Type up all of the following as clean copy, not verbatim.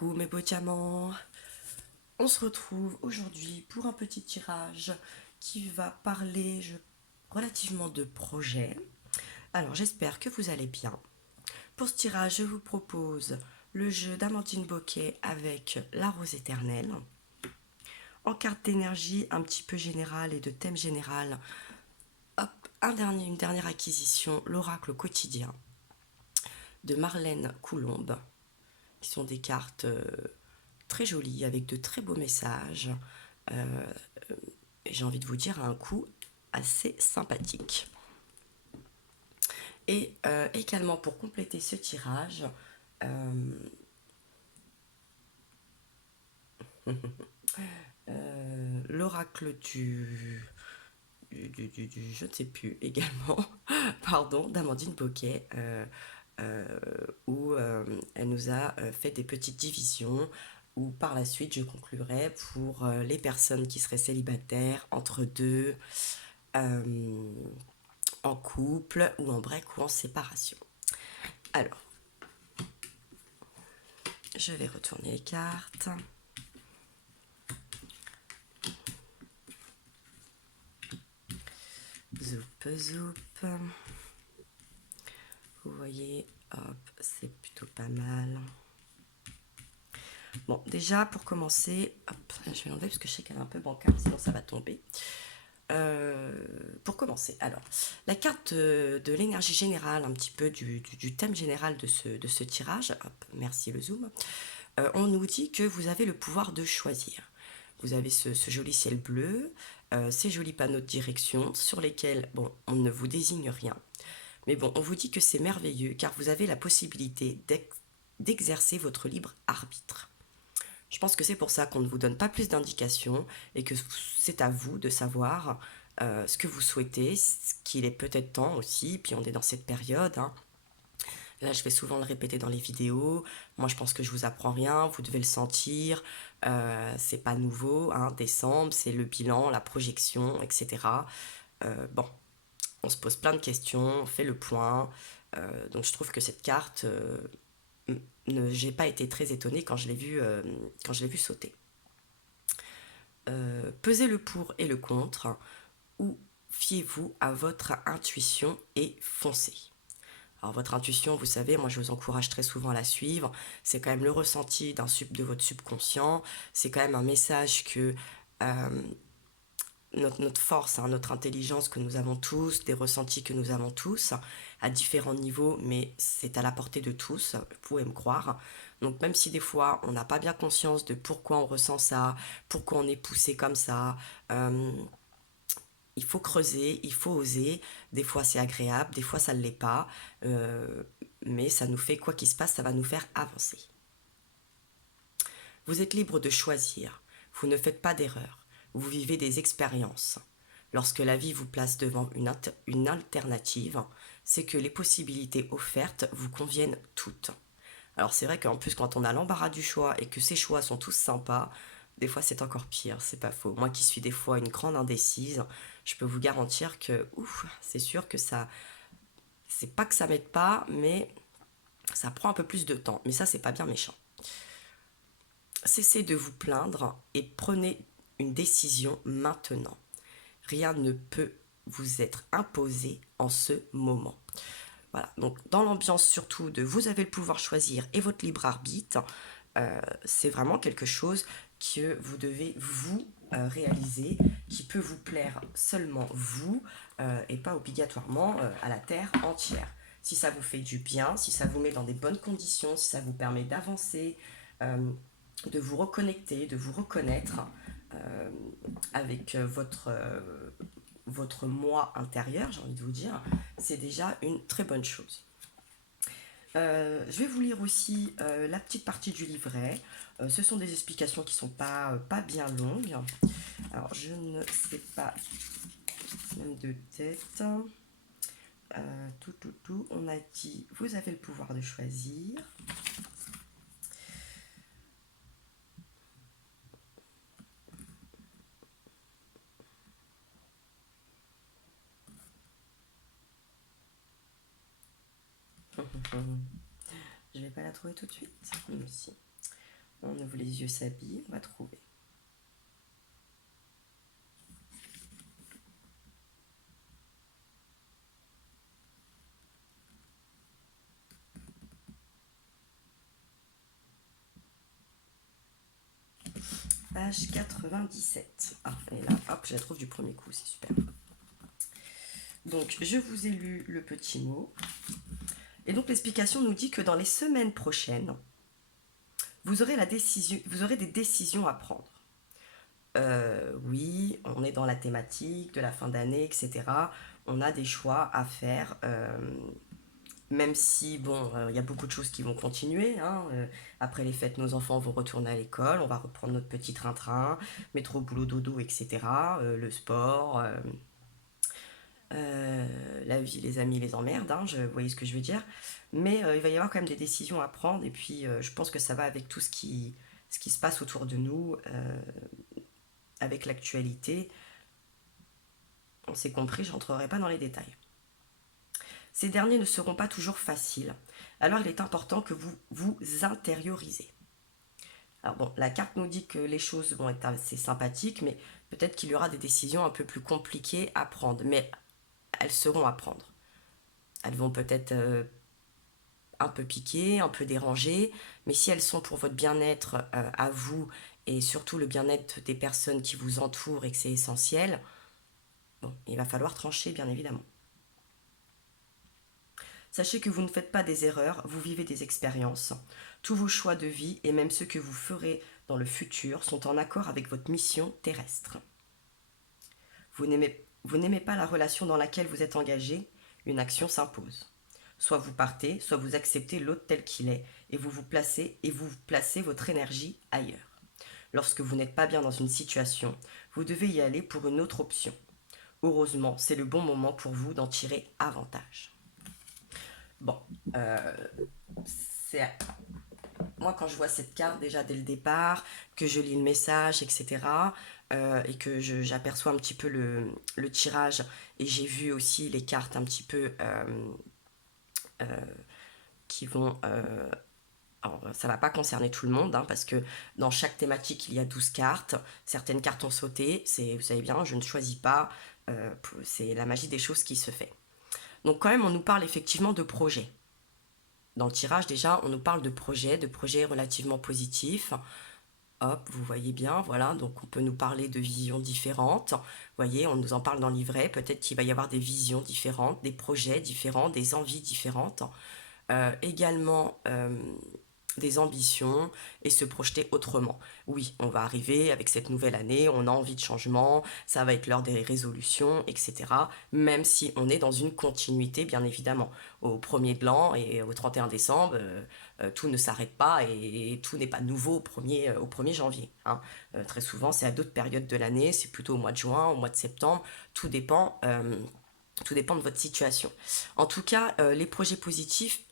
Coucou mes beaux diamants, on se retrouve aujourd'hui pour un petit tirage qui va parler relativement de projets. Alors j'espère que vous allez bien. Pour ce tirage, je vous propose le jeu d'Amandine Bocquet avec la rose éternelle. En carte d'énergie un petit peu générale et de thème général, hop, une dernière acquisition, l'oracle quotidien de Marlène Coulombe, qui sont des cartes très jolies avec de très beaux messages. Euh, J'ai envie de vous dire à un coup assez sympathique. Et également pour compléter ce tirage, l'oracle je ne sais plus également, pardon, d'Amandine Bocquet, où elle nous a fait des petites divisions, où par la suite je conclurai pour les personnes qui seraient célibataires, entre deux, euh, en couple ou en break ou en séparation. Alors, je vais retourner les cartes. Zoup, zoup. Vous voyez, hop, c'est plutôt pas mal. Bon, déjà, pour commencer, hop, je vais l'enlever parce que je sais qu'elle est un peu bancale, sinon ça va tomber. Pour commencer, alors, la carte de l'énergie générale, un petit peu du thème général de ce tirage, hop, merci le zoom, on nous dit que vous avez le pouvoir de choisir. Vous avez ce joli ciel bleu, ces jolis panneaux de direction sur lesquels, bon, on ne vous désigne rien. Mais bon, on vous dit que c'est merveilleux car vous avez la possibilité d'exercer votre libre arbitre. Je pense que c'est pour ça qu'on ne vous donne pas plus d'indications et que c'est à vous de savoir ce que vous souhaitez, ce qu'il est peut-être temps aussi, puis on est dans cette période, hein. Là, je vais souvent le répéter dans les vidéos. Moi, je pense que je vous apprends rien. Vous devez le sentir. C'est pas nouveau, hein. Décembre, c'est le bilan, la projection, etc. Bon, on se pose plein de questions, on fait le point. Donc, je trouve que cette carte, j'ai pas été très étonnée quand je l'ai vu sauter. Pesez le pour et le contre, ou fiez-vous à votre intuition et foncez. Alors votre intuition, vous savez, moi je vous encourage très souvent à la suivre. C'est quand même le ressenti de votre subconscient. C'est quand même un message que euh, notre force, hein, notre intelligence que nous avons tous, des ressentis que nous avons tous, à différents niveaux, mais c'est à la portée de tous, vous pouvez me croire. Donc même si des fois on n'a pas bien conscience de pourquoi on ressent ça, pourquoi on est poussé comme ça, euh, il faut creuser, il faut oser. Des fois c'est agréable, des fois ça ne l'est pas, euh, mais ça nous fait, quoi qu'il se passe, ça va nous faire avancer. Vous êtes libre de choisir, vous ne faites pas d'erreur, vous vivez des expériences. Lorsque la vie vous place devant une alternative, c'est que les possibilités offertes vous conviennent toutes. Alors c'est vrai qu'en plus quand on a l'embarras du choix et que ces choix sont tous sympas, des fois c'est encore pire, c'est pas faux. Moi qui suis des fois une grande indécise, je peux vous garantir que ouf, c'est sûr que ça, c'est pas que ça m'aide pas, mais ça prend un peu plus de temps. Mais ça c'est pas bien méchant. Cessez de vous plaindre et prenez une décision maintenant. Rien ne peut vous être imposé en ce moment. Voilà, donc dans l'ambiance surtout de vous avez le pouvoir choisir et votre libre arbitre, c'est vraiment quelque chose que vous devez vous réaliser, qui peut vous plaire seulement vous et pas obligatoirement à la terre entière. Si ça vous fait du bien, si ça vous met dans des bonnes conditions, si ça vous permet d'avancer, de vous reconnecter, de vous reconnaître euh, avec votre moi intérieur, j'ai envie de vous dire, c'est déjà une très bonne chose. Je vais vous lire aussi la petite partie du livret. Ce sont des explications qui ne sont pas bien longues. Alors, je ne sais pas, même de tête. On a dit, vous avez le pouvoir de choisir. Je vais pas la trouver tout de suite. Mais si. On ouvre les yeux, s'habille, on va trouver. Page 97. Ah, et là, hop, je la trouve du premier coup, c'est super. Donc, je vous ai lu le petit mot. Et donc, l'explication nous dit que dans les semaines prochaines, vous aurez des décisions à prendre. Oui, on est dans la thématique de la fin d'année, etc. On a des choix à faire, même si, bon, il y a beaucoup de choses qui vont continuer, hein. Après les fêtes, nos enfants vont retourner à l'école, on va reprendre notre petit train-train, métro, boulot, dodo, etc. Le sport, la vie, les amis, les emmerdes, hein, vous voyez ce que je veux dire. Mais il va y avoir quand même des décisions à prendre, et puis je pense que ça va avec tout ce qui se passe autour de nous, avec l'actualité. On s'est compris, je rentrerai pas dans les détails. Ces derniers ne seront pas toujours faciles, alors il est important que vous vous intériorisez. Alors bon, la carte nous dit que les choses vont être assez sympathiques, mais peut-être qu'il y aura des décisions un peu plus compliquées à prendre, mais elles seront à prendre. Elles vont peut-être un peu piquer, un peu déranger, mais si elles sont pour votre bien-être à vous et surtout le bien-être des personnes qui vous entourent et que c'est essentiel, bon, il va falloir trancher bien évidemment. Sachez que vous ne faites pas des erreurs, vous vivez des expériences. Tous vos choix de vie et même ceux que vous ferez dans le futur sont en accord avec votre mission terrestre. Vous n'aimez pas la relation dans laquelle vous êtes engagé, une action s'impose. Soit vous partez, soit vous acceptez l'autre tel qu'il est et vous placez votre énergie ailleurs. Lorsque vous n'êtes pas bien dans une situation, vous devez y aller pour une autre option. Heureusement, c'est le bon moment pour vous d'en tirer avantage. Bon, euh, c'est moi quand je vois cette carte déjà dès le départ, que je lis le message, etc., et que j'aperçois un petit peu le tirage, et j'ai vu aussi les cartes un petit peu qui vont... alors, ça ne va pas concerner tout le monde, hein, parce que dans chaque thématique, il y a 12 cartes. Certaines cartes ont sauté, vous savez bien, je ne choisis pas. C'est la magie des choses qui se fait. Donc quand même, on nous parle effectivement de projets. Dans le tirage, déjà, on nous parle de projets relativement positifs. Hop, vous voyez bien, voilà, donc on peut nous parler de visions différentes. Vous voyez, on nous en parle dans le livret. Peut-être qu'il va y avoir des visions différentes, des projets différents, des envies différentes. Également des ambitions et se projeter autrement. Oui, on va arriver avec cette nouvelle année, on a envie de changement, ça va être l'heure des résolutions, etc. Même si on est dans une continuité, bien évidemment. Au 1er de l'an et au 31 décembre, tout ne s'arrête pas et tout n'est pas nouveau au 1er janvier, hein. Très souvent, c'est à d'autres périodes de l'année, c'est plutôt au mois de juin, au mois de septembre, tout dépend. Tout dépend de votre situation. En tout cas, les projets positifs,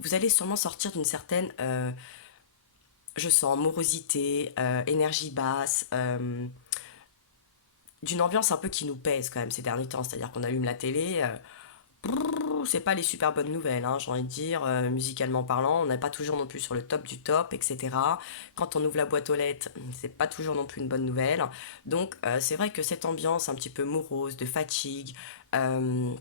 vous allez sûrement sortir d'une certaine, je sens, morosité, énergie basse, d'une ambiance un peu qui nous pèse quand même ces derniers temps. C'est-à-dire qu'on allume la télé, c'est pas les super bonnes nouvelles, hein, j'ai envie de dire, musicalement parlant, on n'est pas toujours non plus sur le top du top, etc. Quand on ouvre la boîte aux lettres, c'est pas toujours non plus une bonne nouvelle. Donc c'est vrai que cette ambiance un petit peu morose, de fatigue, euh,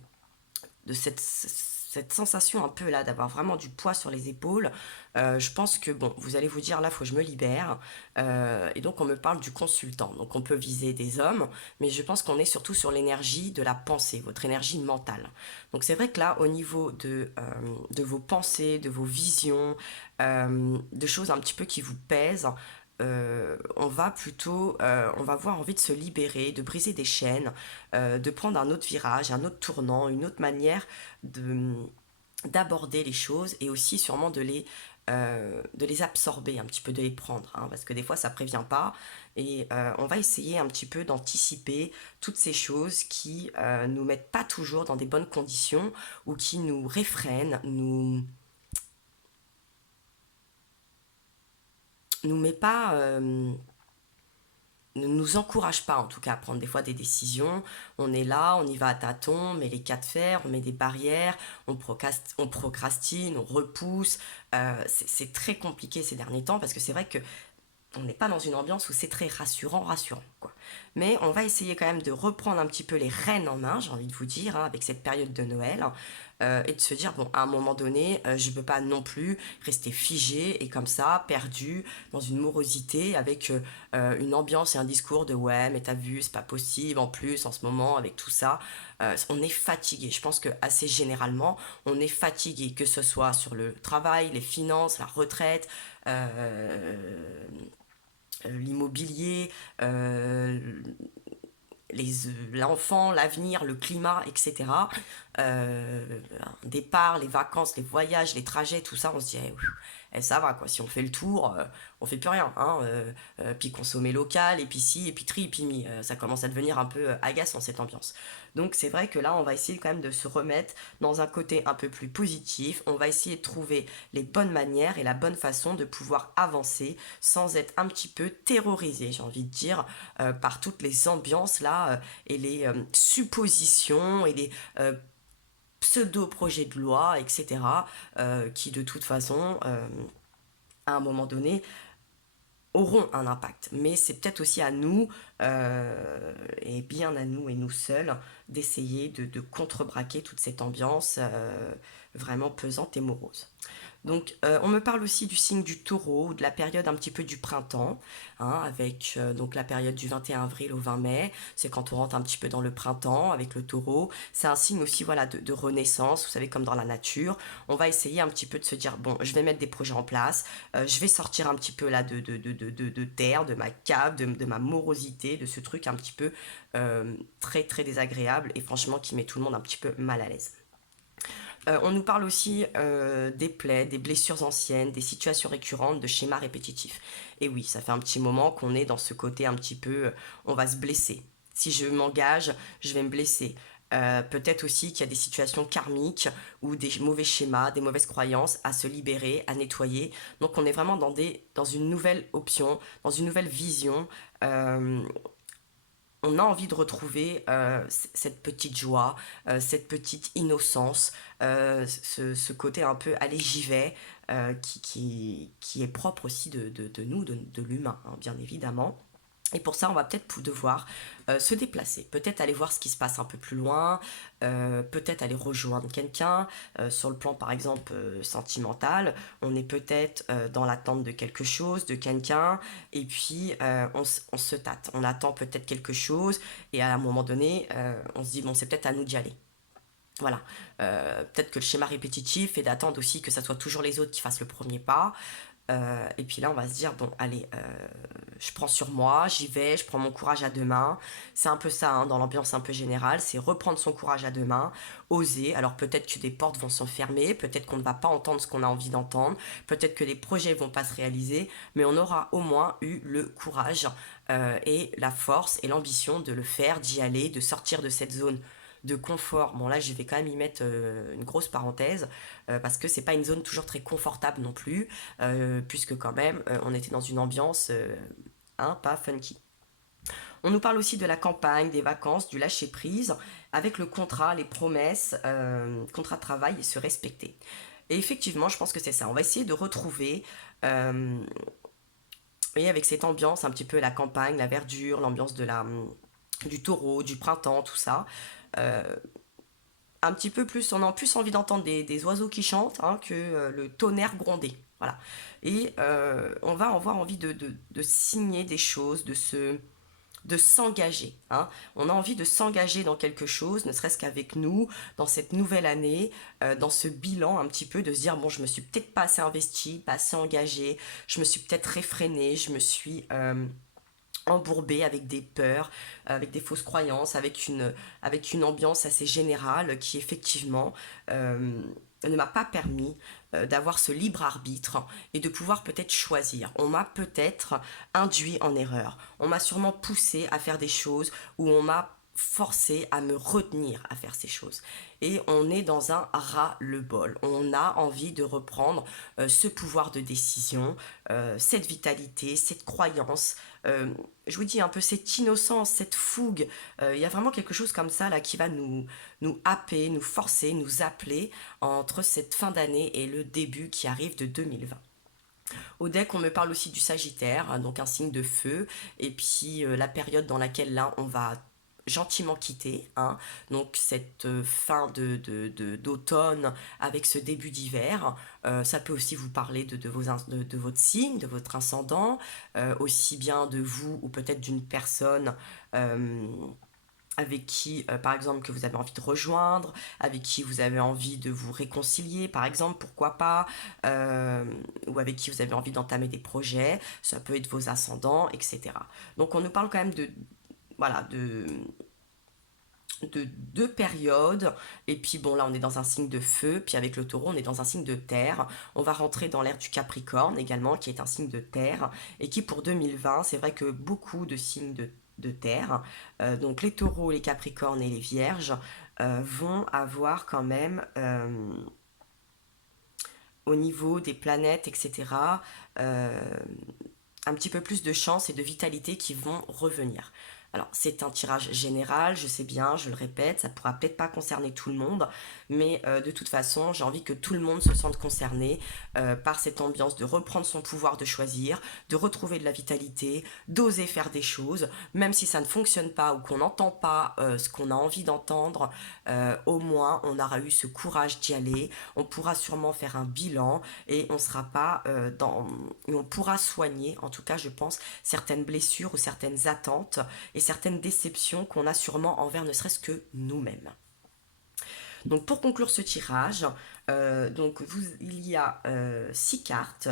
de cette sensation un peu là d'avoir vraiment du poids sur les épaules, je pense que bon, vous allez vous dire là, faut que je me libère. Et donc on me parle du consultant. Donc on peut viser des hommes, mais je pense qu'on est surtout sur l'énergie de la pensée, votre énergie mentale. Donc c'est vrai que là, au niveau de vos pensées, de vos visions, de choses un petit peu qui vous pèsent, on va avoir envie de se libérer, de briser des chaînes, de prendre un autre virage, un autre tournant, une autre manière de, d'aborder les choses et aussi sûrement de les absorber un petit peu, de les prendre, hein, parce que des fois ça prévient pas et on va essayer un petit peu d'anticiper toutes ces choses qui nous mettent pas toujours dans des bonnes conditions ou qui nous réfrènent, nous met pas ne nous encourage pas en tout cas à prendre des fois des décisions. On est là, on y va à tâtons, on met les cas de fer, on met des barrières, on procrastine, on repousse. C'est très compliqué ces derniers temps parce que c'est vrai que on n'est pas dans une ambiance où c'est très rassurant, quoi. Mais on va essayer quand même de reprendre un petit peu les rênes en main, j'ai envie de vous dire, hein, avec cette période de Noël, et de se dire, bon, à un moment donné, je ne peux pas non plus rester figé et comme ça, perdu dans une morosité, avec une ambiance et un discours de, ouais, mais t'as vu, c'est pas possible, en plus, en ce moment, avec tout ça, on est fatigué. Je pense que assez généralement, on est fatigué, que ce soit sur le travail, les finances, la retraite, l'immobilier, l'enfant, l'avenir, le climat, etc. Un départ, les vacances, les voyages, les trajets, tout ça, on se dit, ça va quoi, si on fait le tour, on fait plus rien. Hein, puis consommer local, et puis ci, et puis tri, et puis mi. Ça commence à devenir un peu agaçant cette ambiance. Donc c'est vrai que là, on va essayer quand même de se remettre dans un côté un peu plus positif. On va essayer de trouver les bonnes manières et la bonne façon de pouvoir avancer sans être un petit peu terrorisé, j'ai envie de dire, par toutes les ambiances là et les suppositions et les pseudo-projets de loi, etc., qui de toute façon, à un moment donné, auront un impact. Mais c'est peut-être aussi à nous, et bien à nous et nous seuls, d'essayer de contrebraquer toute cette ambiance vraiment pesante et morose. Donc, on me parle aussi du signe du taureau, de la période un petit peu du printemps, hein, avec donc la période du 21 avril au 20 mai. C'est quand on rentre un petit peu dans le printemps avec le taureau. C'est un signe aussi voilà, de renaissance, vous savez, comme dans la nature. On va essayer un petit peu de se dire, bon, je vais mettre des projets en place, je vais sortir un petit peu là de terre, de ma cave, de ma morosité, de ce truc un petit peu très très désagréable et franchement qui met tout le monde un petit peu mal à l'aise. On nous parle aussi des plaies, des blessures anciennes, des situations récurrentes, de schémas répétitifs. Et oui, ça fait un petit moment qu'on est dans ce côté un petit peu, on va se blesser. Si je m'engage, je vais me blesser. Peut-être aussi qu'il y a des situations karmiques ou des mauvais schémas, des mauvaises croyances à se libérer, à nettoyer. Donc on est vraiment dans une nouvelle option, dans une nouvelle vision. Euh, on a envie de retrouver cette petite joie, cette petite innocence, ce côté un peu allez j'y vais, qui est propre aussi de nous, de l'humain, hein, bien évidemment. Et pour ça, on va peut-être devoir se déplacer, peut-être aller voir ce qui se passe un peu plus loin, peut-être aller rejoindre quelqu'un, sur le plan par exemple sentimental, on est peut-être dans l'attente de quelque chose, de quelqu'un, et puis on se tâte, on attend peut-être quelque chose, et à un moment donné, on se dit bon c'est peut-être à nous d'y aller. Voilà, peut-être que le schéma répétitif est d'attendre aussi que ça soit toujours les autres qui fassent le premier pas. Et puis là, on va se dire, bon, allez, je prends sur moi, j'y vais, je prends mon courage à deux mains. C'est un peu ça, hein, dans l'ambiance un peu générale, c'est reprendre son courage à deux mains, oser. Alors peut-être que des portes vont s'enfermer, peut-être qu'on ne va pas entendre ce qu'on a envie d'entendre, peut-être que les projets vont pas se réaliser, mais on aura au moins eu le courage et la force et l'ambition de le faire, d'y aller, de sortir de cette zone de confort. Bon là je vais quand même y mettre une grosse parenthèse parce que c'est pas une zone toujours très confortable non plus puisque quand même on était dans une ambiance hein, pas funky. On nous parle aussi de la campagne, des vacances, du lâcher prise avec le contrat, les promesses, contrat de travail et se respecter. Et effectivement je pense que c'est ça, on va essayer de retrouver et avec cette ambiance un petit peu la campagne, la verdure, l'ambiance du taureau, du printemps, tout ça. Euh, un petit peu plus, on a plus envie d'entendre des oiseaux qui chantent hein, que le tonnerre gronder. Voilà. Et on va avoir envie de signer des choses, de s'engager. Hein. On a envie de s'engager dans quelque chose, ne serait-ce qu'avec nous, dans cette nouvelle année, dans ce bilan un petit peu, de se dire, bon, je me suis peut-être pas assez investi, pas assez engagé, je me suis peut-être réfréné, je me suis embourbé avec des peurs, avec des fausses croyances, avec une ambiance assez générale qui effectivement ne m'a pas permis d'avoir ce libre arbitre et de pouvoir peut-être choisir. On m'a peut-être induit en erreur. On m'a sûrement poussé à faire des choses où on m'a forcer, à me retenir à faire ces choses. Et on est dans un ras-le-bol. On a envie de reprendre ce pouvoir de décision, cette vitalité, cette croyance. Je vous dis un peu cette innocence, cette fougue. Il y a vraiment quelque chose comme ça là qui va nous happer, nous forcer, nous appeler entre cette fin d'année et le début qui arrive de 2020. Au deck, on me parle aussi du Sagittaire, hein, donc un signe de feu, et puis la période dans laquelle là, on va gentiment quitter, hein, donc cette fin d'automne avec ce début d'hiver. Ça peut aussi vous parler de votre signe, de votre ascendant, aussi bien de vous ou peut-être d'une personne euh, avec qui, par exemple, que vous avez envie de rejoindre, avec qui vous avez envie de vous réconcilier, par exemple, pourquoi pas, euh, ou avec qui vous avez envie d'entamer des projets, ça peut être vos ascendants, etc. Donc on nous parle quand même voilà, de deux périodes, et puis bon là on est dans un signe de feu, puis avec le taureau on est dans un signe de terre, on va rentrer dans l'ère du Capricorne également qui est un signe de terre, et qui pour 2020 c'est vrai que beaucoup de signes de terre, donc les taureaux, les capricornes et les vierges vont avoir quand même au niveau des planètes etc un petit peu plus de chance et de vitalité qui vont revenir. Alors, c'est un tirage général, je sais bien, je le répète, ça pourra peut-être pas concerner tout le monde, mais de toute façon, j'ai envie que tout le monde se sente concerné par cette ambiance de reprendre son pouvoir de choisir, de retrouver de la vitalité, d'oser faire des choses, même si ça ne fonctionne pas ou qu'on n'entend pas ce qu'on a envie d'entendre, au moins on aura eu ce courage d'y aller, on pourra sûrement faire un bilan et on sera pas on pourra soigner, en tout cas je pense, certaines blessures ou certaines attentes et certaines déceptions qu'on a sûrement envers ne serait-ce que nous-mêmes. Donc pour conclure ce tirage, il y a 6 cartes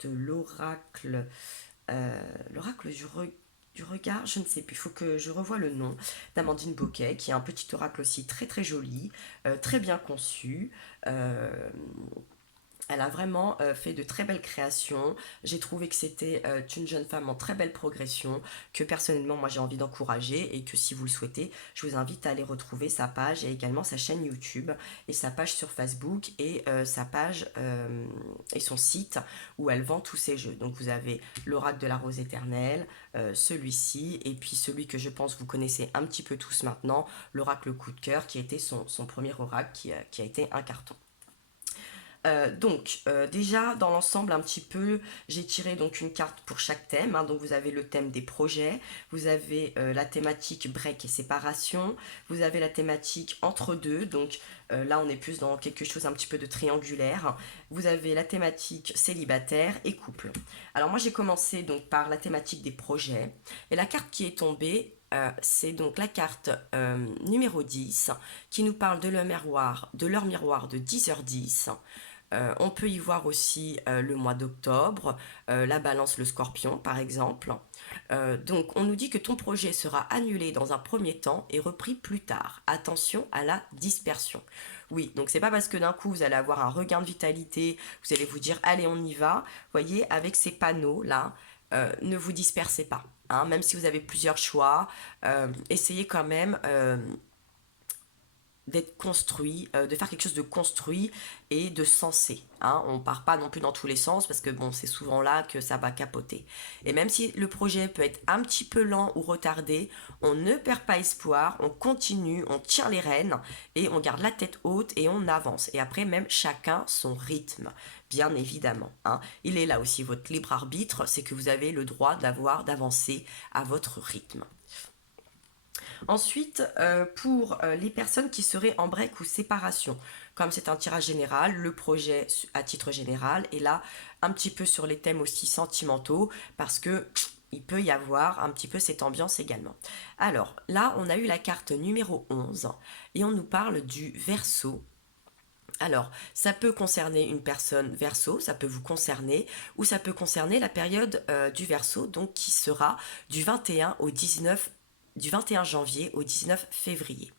de l'oracle, l'oracle du regard, je ne sais plus, il faut que je revoie le nom d'Amandine Boquet, qui est un petit oracle aussi très très joli, très bien conçu. Elle a vraiment fait de très belles créations. J'ai trouvé que c'était une jeune femme en très belle progression, que personnellement moi j'ai envie d'encourager et que si vous le souhaitez, je vous invite à aller retrouver sa page et également sa chaîne YouTube et sa page sur Facebook et sa page et son site où elle vend tous ses jeux. Donc vous avez l'Oracle de la Rose Éternelle, celui-ci et puis celui que je pense vous connaissez un petit peu tous maintenant, l'Oracle Coup de Cœur qui était son premier oracle qui a été un carton. Déjà dans l'ensemble un petit peu j'ai tiré donc une carte pour chaque thème, hein. Donc vous avez le thème des projets, vous avez la thématique break et séparation, vous avez la thématique entre deux, donc là on est plus dans quelque chose un petit peu de triangulaire, vous avez la thématique célibataire et couple. Alors moi j'ai commencé donc par la thématique des projets et la carte qui est tombée c'est donc la carte numéro 10 qui nous parle de leur miroir de 10h10. On peut y voir aussi le mois d'octobre, la balance, le scorpion par exemple. Donc on nous dit que ton projet sera annulé dans un premier temps et repris plus tard. Attention à la dispersion. Oui, donc c'est pas parce que d'un coup vous allez avoir un regain de vitalité, vous allez vous dire allez on y va. Voyez, avec ces panneaux là, ne vous dispersez pas. Hein, même si vous avez plusieurs choix, essayez quand même d'être construit, de faire quelque chose de construit et de sensé. Hein. On part pas non plus dans tous les sens parce que bon, c'est souvent là que ça va capoter. Et même si le projet peut être un petit peu lent ou retardé, on ne perd pas espoir, on continue, on tient les rênes et on garde la tête haute et on avance. Et après, même chacun son rythme, bien évidemment. Hein. Il est là aussi votre libre arbitre, c'est que vous avez le droit d'avancer à votre rythme. Ensuite, pour les personnes qui seraient en break ou séparation, comme c'est un tirage général, le projet à titre général est là un petit peu sur les thèmes aussi sentimentaux parce que il peut y avoir un petit peu cette ambiance également. Alors là, on a eu la carte numéro 11 et on nous parle du Verseau. Alors, ça peut concerner une personne Verseau, ça peut vous concerner, ou ça peut concerner la période du Verseau, donc qui sera du 21 au 19 du 21 janvier au 19 février.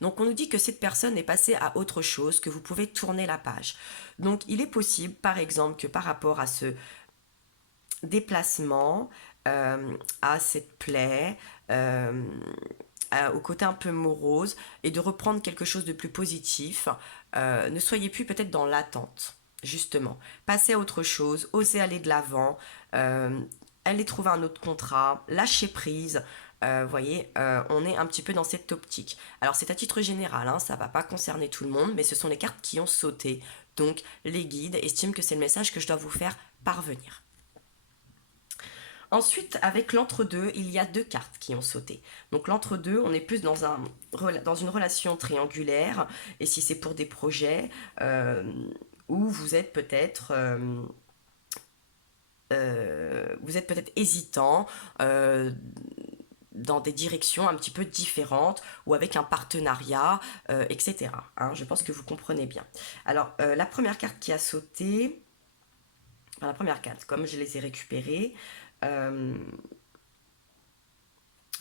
Donc on nous dit que cette personne est passée à autre chose, que vous pouvez tourner la page. Donc il est possible, par exemple, que par rapport à ce déplacement, à cette plaie, au côté un peu morose et de reprendre quelque chose de plus positif. Ne soyez plus peut-être dans l'attente, justement. Passez à autre chose, osez aller de l'avant, allez trouver un autre contrat, lâchez prise. Voyez, on est un petit peu dans cette optique. Alors c'est à titre général, hein, ça ne va pas concerner tout le monde, mais ce sont les cartes qui ont sauté. Donc les guides estiment que c'est le message que je dois vous faire parvenir. Ensuite, avec l'entre-deux, il y a deux cartes qui ont sauté. Donc l'entre-deux, on est plus dans une relation triangulaire, et si c'est pour des projets où vous êtes peut-être hésitant, dans des directions un petit peu différentes ou avec un partenariat, etc. Hein, je pense que vous comprenez bien. Alors, la première carte qui a sauté, enfin, la première carte, comme je les ai récupérées, vous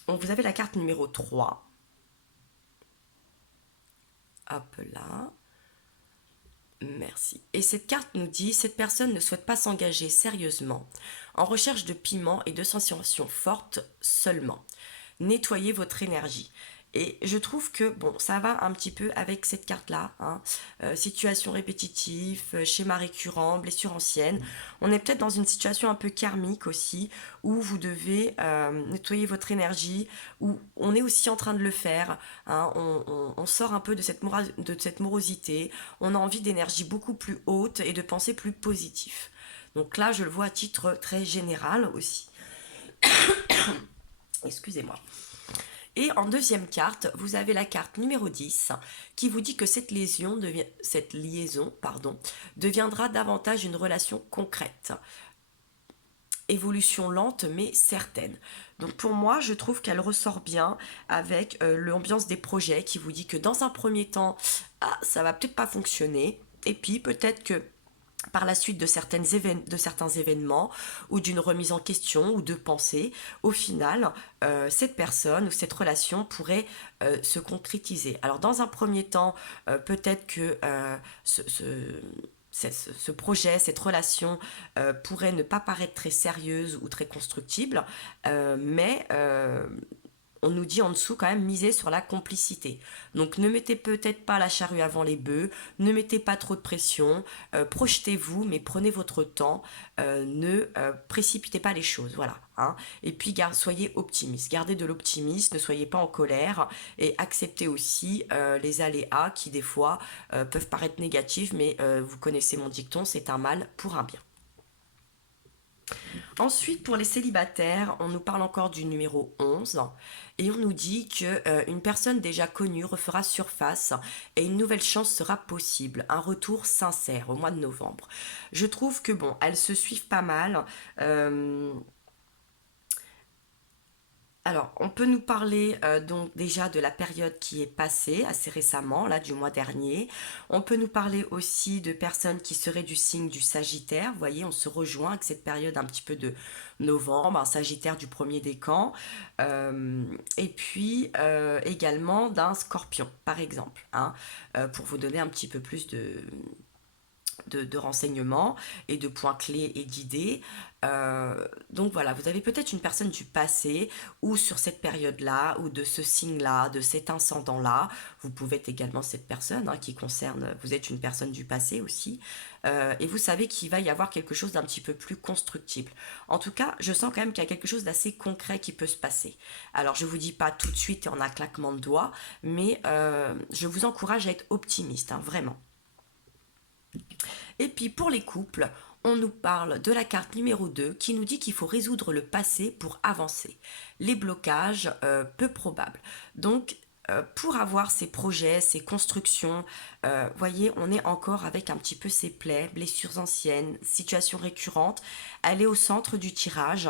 avez la carte numéro 3. Hop là. Merci. Et cette carte nous dit, cette personne ne souhaite pas s'engager sérieusement, en recherche de piment et de sensations fortes seulement. Nettoyez votre énergie. Et je trouve que, bon, ça va un petit peu avec cette carte-là. Hein. Situation répétitive, schéma récurrent, blessure ancienne. On est peut-être dans une situation un peu karmique aussi, où vous devez nettoyer votre énergie, où on est aussi en train de le faire. Hein. On sort un peu de cette morosité. On a envie d'énergie beaucoup plus haute et de pensée plus positif. Donc là, je le vois à titre très général aussi. Excusez-moi. Et en deuxième carte, vous avez la carte numéro 10 qui vous dit que cette liaison deviendra davantage une relation concrète. Évolution lente mais certaine. Donc pour moi, je trouve qu'elle ressort bien avec l'ambiance des projets qui vous dit que dans un premier temps, ça va peut-être pas fonctionner. Et puis peut-être que par la suite de certains événements ou d'une remise en question ou de pensée, au final, cette personne ou cette relation pourrait se concrétiser. Alors dans un premier temps, peut-être que ce projet, cette relation pourrait ne pas paraître très sérieuse ou très constructible, mais on nous dit en dessous quand même miser sur la complicité. Donc ne mettez peut-être pas la charrue avant les bœufs, ne mettez pas trop de pression, projetez-vous, mais prenez votre temps, ne précipitez pas les choses, voilà. Hein. Et puis soyez optimiste, gardez de l'optimisme, ne soyez pas en colère et acceptez aussi les aléas qui des fois peuvent paraître négatifs, mais vous connaissez mon dicton, c'est un mal pour un bien. Ensuite, pour les célibataires, on nous parle encore du numéro 11 et on nous dit qu'une personne déjà connue refera surface et une nouvelle chance sera possible, un retour sincère au mois de novembre. Je trouve que bon, elles se suivent pas mal. Alors, on peut nous parler donc déjà de la période qui est passée assez récemment, là du mois dernier. On peut nous parler aussi de personnes qui seraient du signe du Sagittaire. Vous voyez, on se rejoint avec cette période un petit peu de novembre, un Sagittaire du premier décan. Et puis également d'un Scorpion, par exemple, hein, pour vous donner un petit peu plus de renseignements et de points clés et d'idées. Donc voilà, vous avez peut-être une personne du passé ou sur cette période-là ou de ce signe-là, de cet ascendant-là. Vous pouvez être également cette personne qui concerne, vous êtes une personne du passé aussi. Et vous savez qu'il va y avoir quelque chose d'un petit peu plus constructible. En tout cas, je sens quand même qu'il y a quelque chose d'assez concret qui peut se passer. Alors je ne vous dis pas tout de suite et en un claquement de doigts, mais je vous encourage à être optimiste, hein, vraiment. Et puis pour les couples, on nous parle de la carte numéro 2 qui nous dit qu'il faut résoudre le passé pour avancer. Les blocages, peu probables. Donc pour avoir ces projets, ces constructions, voyez, on est encore avec un petit peu ces plaies, blessures anciennes, situations récurrentes. Elle est au centre du tirage.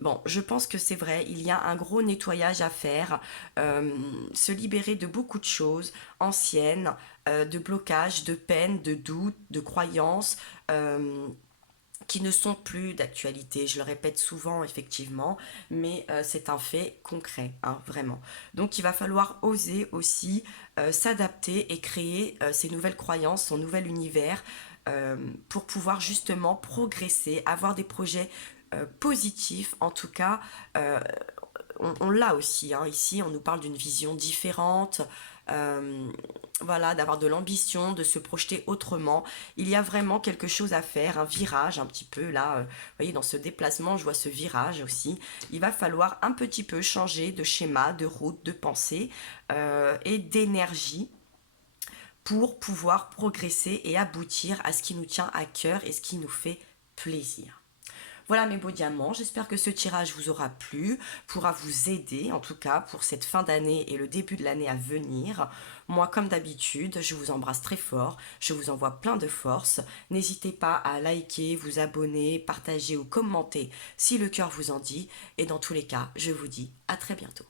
Bon, je pense que c'est vrai, il y a un gros nettoyage à faire, se libérer de beaucoup de choses anciennes, de blocages, de peines, de doutes, de croyances qui ne sont plus d'actualité. Je le répète souvent, effectivement, mais c'est un fait concret, hein, vraiment. Donc il va falloir oser aussi s'adapter et créer ces nouvelles croyances, son nouvel univers pour pouvoir justement progresser, avoir des projets positifs, en tout cas on l'a aussi, hein. Ici, on nous parle d'une vision différente, euh, voilà, d'avoir de l'ambition, de se projeter autrement. Il y a vraiment quelque chose à faire, un virage un petit peu là. Vous voyez, dans ce déplacement, je vois ce virage aussi. Il va falloir un petit peu changer de schéma, de route, de pensée et d'énergie pour pouvoir progresser et aboutir à ce qui nous tient à cœur et ce qui nous fait plaisir. Voilà mes beaux diamants, j'espère que ce tirage vous aura plu, pourra vous aider en tout cas pour cette fin d'année et le début de l'année à venir. Moi comme d'habitude, je vous embrasse très fort, je vous envoie plein de force. N'hésitez pas à liker, vous abonner, partager ou commenter si le cœur vous en dit. Et dans tous les cas, je vous dis à très bientôt.